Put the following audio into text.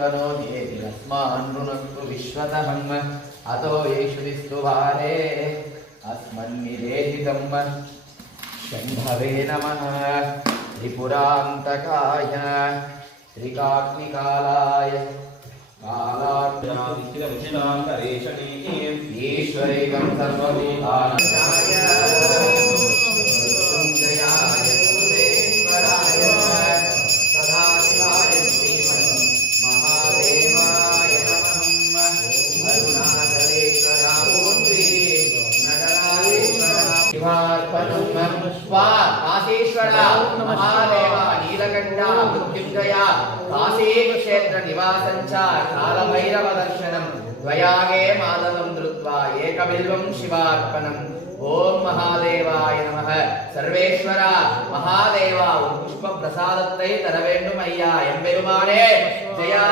अस्मान्नृणस्तु विश्वतहम् अतो येषु विस्तुभारे अस्मन्निवेदितम् शम्भवे नमः त्रिपुरान्तकाय त्रिकाग्निकालाय ईश्वरैकं सर्वभूतानाय मृत्युञ्जयाय सर्वेश्वराय सदाशिवाय महादेवाय नमः अरुणाचलेश्वरामूर्ति नटराजेश्वरा शिवार्पणं स्वा काशीश्वर महादेव नीलकण्ठ मृत्युञ्जय काशीक्षेत्र निवासञ्च कालभैरवदर्शनं द्वयागे माधवं धृत्वा एकबिल्वं शिवार्पणम् ओम महादेवाय नमः सर्वेश्वर महादेवा पुष्प प्रसादत्तै तरवेण्डुमय्या एम्बेरुमाने जया